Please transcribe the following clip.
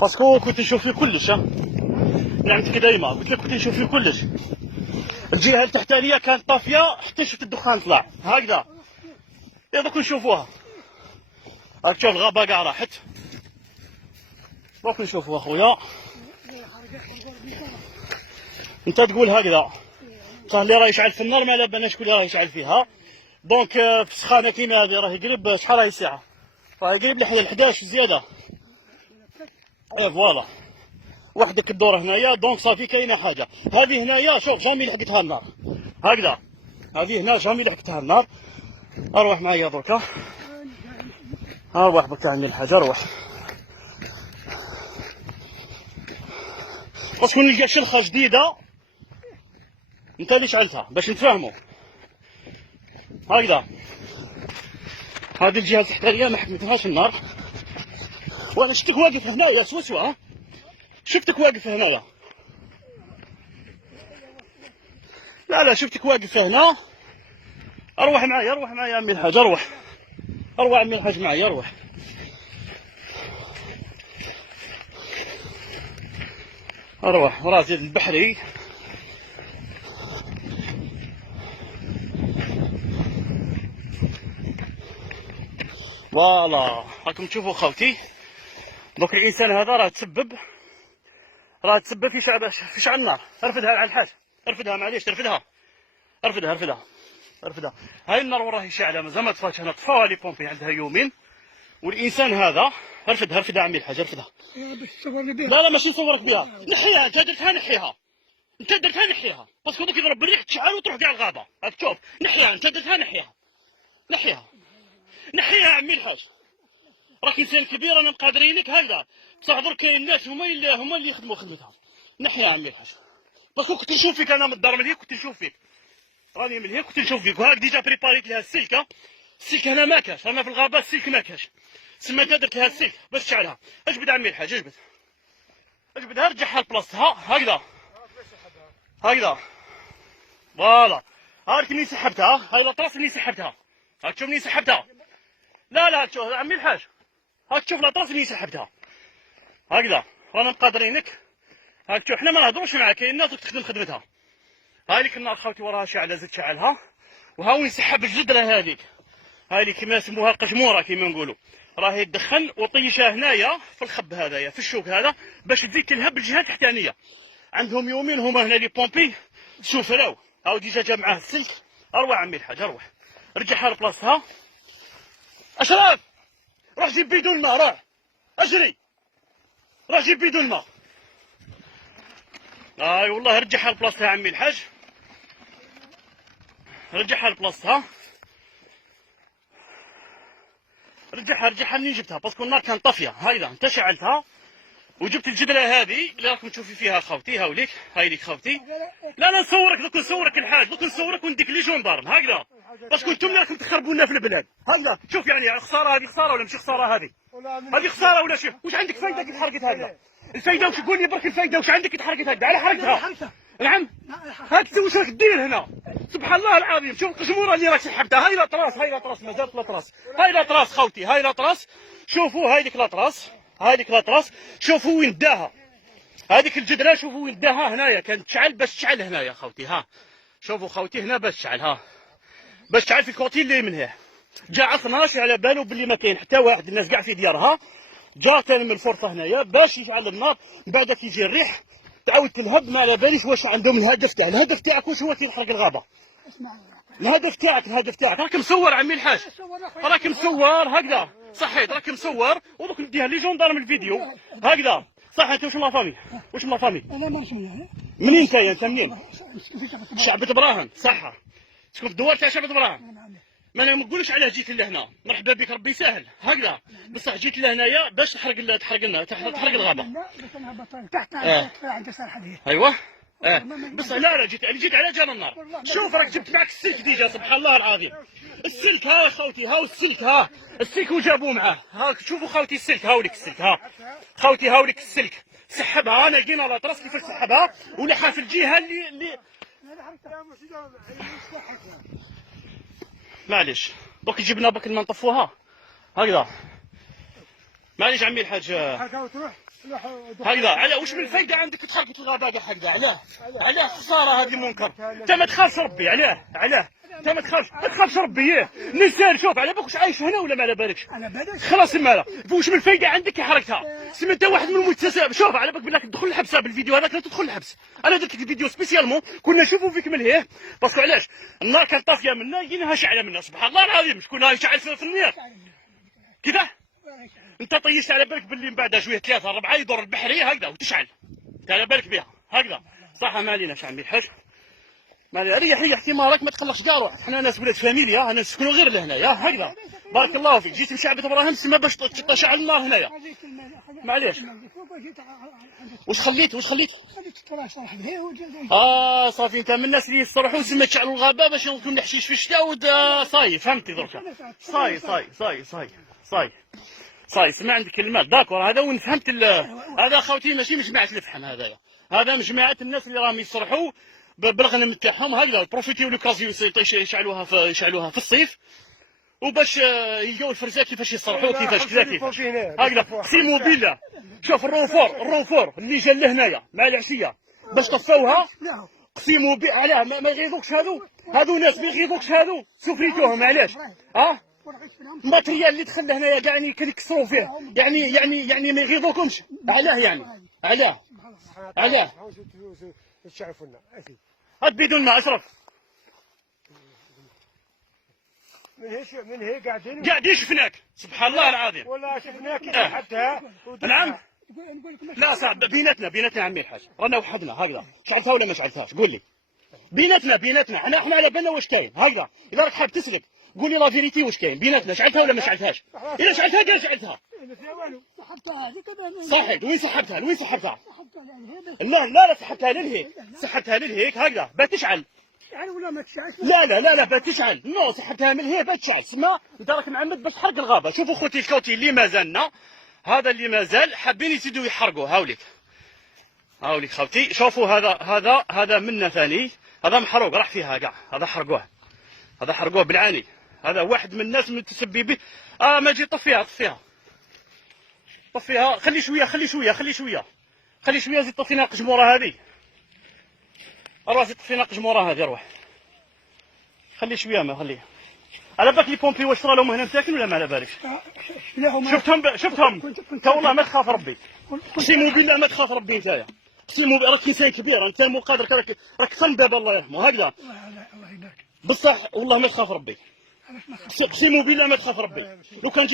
باسكو كنت نشوف فيه كلش. نعمتك دايما قلت لك كنت نشوف فيه كلش. الجهه التحتانيه كانت طافيه حتى شفت الدخان طلع هكذا. يا دوك نشوفوها. راك تشوف الغابه كاع راحت. دوك نشوفوها خويا. انت تقول هكذا صح اللي راه يشعل في النار ما على بالنا شكون اللي راه يشعل فيها. دونك في سخانه كيما هذه راه يقرب شحال راهي الساعه؟ راه يقرب لحد 11 زياده. اي فوالا وحدك الدور هنايا. دونك صافي كاينه حاجه. هذه هنايا شوف جامي لحقتها النار هكذا. هذه هنا جامي لحقتها النار. اروح معايا دركا. اروح بك عندي الحاجه اروح. باسكو نلقى شلخه جديده انت اللي شعلتها باش نتفاهموا هكذا. هذه الجهه التحتانيه ما حكمتهاش النار. وانا شفتك واقف هنايا سوا شفتك واقف هنايا. لا شفتك واقف هنا. اروح معايا عمي الحاج اروح عمي الحاج معايا اروح. راسي البحري. فوالا راكم تشوفوا خوتي. دوك الانسان هذا راه تسبب في شعل النار. ارفدها على الحاج ارفدها معليش ارفدها. هاي النار وين راهي شاعله مازال ما طفاتش. هنا طفاوها لي بومبي عندها يومين. والانسان هذا ارفدها عمي الحاج ارفدها. لا ماشي نصورك بها. نحيها انت درتها نحيها باسكو دوك يضرب بالريح تشعل وتروح كاع الغابه. راك تشوف نحيها انت درتها نحيها عمي الحاج. راك انسان كبير انا مقادرينك هكذا. بصح درك كاين الناس هما اللي يخدموا خدمتهم. نحيها عمي الحاج باسكو كنت نشوف فيك انا من الدار من هيك كنت نشوف فيك. راني من هيك كنت نشوف فيك. وهاك ديجا بريباريت لها السلكه. السلك هنا ما كاش. انا في الغابه السلك ما كاش. سما انت درت لها السلك باش تشعلها. اجبد عمي الحاج اجبدها رجعها لبلاصتها هكذا. فوالا هاك منين سحبتها. هاي الاطراس اللي سحبتها. هاك تشوف منين سحبتها. لا تشوف عمي الحاج. هاك تشوف الاطراس اللي سحبتها هكذا. رانا مقادرينك. هاك تشوف حنا ما نهضروش معاك. كاين ناس تخدم خدمتها. هاي ليك النار خوتي وراها شاعله زدت شعلها. وها وين سحب الجدره هذيك. هاي اللي كيما يسموها قجموره كيما نقولوا. راهي تدخل وطيشها هنايا في الخب هذايا في الشوك هذا باش تزيد تلهب الجهه التحتانيه. عندهم يومين هما هنا لي بومبي سوفراو. هاو ديجا جا معاه السلك. اروح عمي الحاج اروح رجعها لبلاصتها. اشرف روح جيب بيدو الماء روح اجري روح جيب بيدو الماء. اي والله رجعها لبلاصتها عمي الحاج. رجعها منين جبتها باسكو النار كانت طافيه. هايدا انت شعلتها وجبت الجدره هذه اللي راكم تشوفي فيها خوتي. هاوليك هاي ليك خوتي. لا نصورك دوك نصورك الحاج دوك نصورك ونديك لي جوندارم هكذا باسكو انتم اللي راكم تخربوا لنا في البلاد هكذا. شوف يعني خساره هذه خساره ولا ماشي خساره هذه خساره ولا شي. واش عندك فايده كي تحرقت هكذا؟ الفايده واش قول لي برك الفايده واش عندك كي تحرقت هكذا؟ على حرقتها. نعم هاك واش راك دير هنا؟ سبحان الله العظيم. شوف القجموره اللي راك سحبتها. هاي الاطراس مازالت الاطراس. هاي الاطراس خوتي هاي الاطراس. شوفوا هاي ديك الاطراس شوفوا وين داها. هذيك الجدره شوفوا وين داها. هنايا كانت تشعل باش تشعل هنايا خوتي. ها شوفوا خوتي هنا باش تشعل. باش تشعل في الكوتي اللي منها. جا عصناش على بالو باللي ما كاين حتى واحد. الناس كاع في ديارها. جا كان من الفرصه هنايا باش يشعل النار. من بعد كيجي الريح تعاود تلهب. ما على باليش واش عندهم الهدف تاعك واش هو تحرق الغابه. الهدف تاعك راك مصور عمي الحاج. راك مصور هكذا صحيت. راك مصور ودوك نديها لي جوندارم الفيديو هكذا صح. انت واش من لافامي انا مانيش منين انت منين؟ شعبة براهن صح. تكون في الدوار تاع شعبة براهن. ما انا ما نقولش علاه جيت لهنا. مرحبا بك ربي يسهل هكذا. بصح جيت لهنايا باش تحرق الغابه. بس انا بطل تحت عند صالح هذه. ايوه بس لا جيت على جال النار. شوف راك جبت معك السلك ديجا سبحان الله العظيم. السلك ها خوتي هاو السلك السلك وجابوه معاه. ها شوفوا خوتي السلك هاوليك السلك خوتي هاوليك السلك. سحبها انا لقينا الاطراس كيفاش سحبها ولحها في الجهه اللي معليش دوك جبنا بك نطفوها هكذا. معليش عمي الحاج. هكذا علاه واش من الفايده عندك تخرج في الغابه كاع هكذا؟ علاه خساره هذه منكر. انت ما تخافش ربي. علاه انت ما تخافش ربي. الانسان شوف على بالك واش عايش هنا ولا ما على بالكش؟ على بالك خلاص مالا واش من الفايده عندك كي حركتها؟ سما انت واحد من المتسابق. شوف على بالك بلاك تدخل الحبس بالفيديو هذاك. لا تدخل الحبس. انا درت لك الفيديو سبيسيالمون كنا نشوفوا فيك من هيه باسكو علاش النار كانت طافيه منا يجيناها شعله منا. سبحان الله العظيم شكون يشعل في النار كذا. انت طيشت على بالك باللي من بعد شويه 3 4 يدور البحري هكذا وتشعل. انت على بالك بها هكذا صح. ما عليناش عمي الحاج. ما ريح احتمالك ما تقلقش كاع روحك. حنا ناس ولاد فاميليا انا نسكنوا غير لهنايا هكذا. بارك الله فيك. جيت مشعبة ابراهيم تسمى باش تشعل النار هنايا. معليش واش خليت خليت التراس صاحبي. صافي انت من الناس اللي يصرحوا تسمى تشعلوا الغابه باش نكون نحشيش في الشتاء صاي فهمتي دركا. صاي سمع عندك كلمات داكور. هذا وين فهمت هذا خوتي ماشي مجموعه الفحم. هذا مجموعه الناس اللي راهم يصرحوا بالغنم تاعهم هكذا بروفيتيو لوكازيو يشعلوها في الصيف وباش يلقاو الفرزه كيفاش يصرحوا كيفاش هكذا. قسموا بالله شوف الروفور اللي جا لهنايا مع العشيه باش طفاوها. قسموا بالله علاه ما يغيظوكش هادو ناس ما يغيظوكش هادو سفريتوهم. علاش الماتريال اللي دخل لهنايا كاع يكسروا فيه يعني ما يغيظوكمش. علاه هاد بدون ما اشرف من هي قاعدين شفناك. سبحان الله العظيم والله شفناك سحبتها. نعم لا صعب بيناتنا عمي الحاج رانا وحدنا هكذا. شعلتها ولا ما شعلتهاش؟ قول لي بيناتنا احنا على بالنا واش كاين هكذا. اذا راك حاب تسلك قول لي لا فيريتي واش كاين بيناتنا. شعلتها ولا ما شعلتهاش؟ اذا شعلتها كاع شعلتها سحبتها هذيك صحيت. وين سحبتها؟ لا سحبتها للهيك هكذا بتشعل. يعني ولا ما تشعلش. لا بتشعل. نو سحبتها من هي بتشعل. سما انت راك معمد باش تحرق الغابه. شوفوا خوتي الكوتي اللي مازالنا هذا اللي مازال حابين يزيدوا يحرقوا. هاوليك خوتي شوفوا هذا منا ثاني. هذا محروق راح فيها كاع. هذا حرقوه بالعاني. هذا واحد من الناس متسببين. ما جي طفيها خلي شويه زيد طفينا القجموره هذه. زيد طفينا القجموره هذه روح. خلي شويه ما خليه. على بالك لي بومبي واش صرا لهم هنا مساكن ولا ما على بالكش؟ شفتهم انت والله ما تخاف ربي. قسموا بالله ما تخاف ربي نتايا. قسموا راك انسان كبير انت مقادر راك فن دابا الله يرحمه هكذا. الله يبارك بصح والله ما تخاف ربي. قسموا بالله ما تخاف ربي. لو كان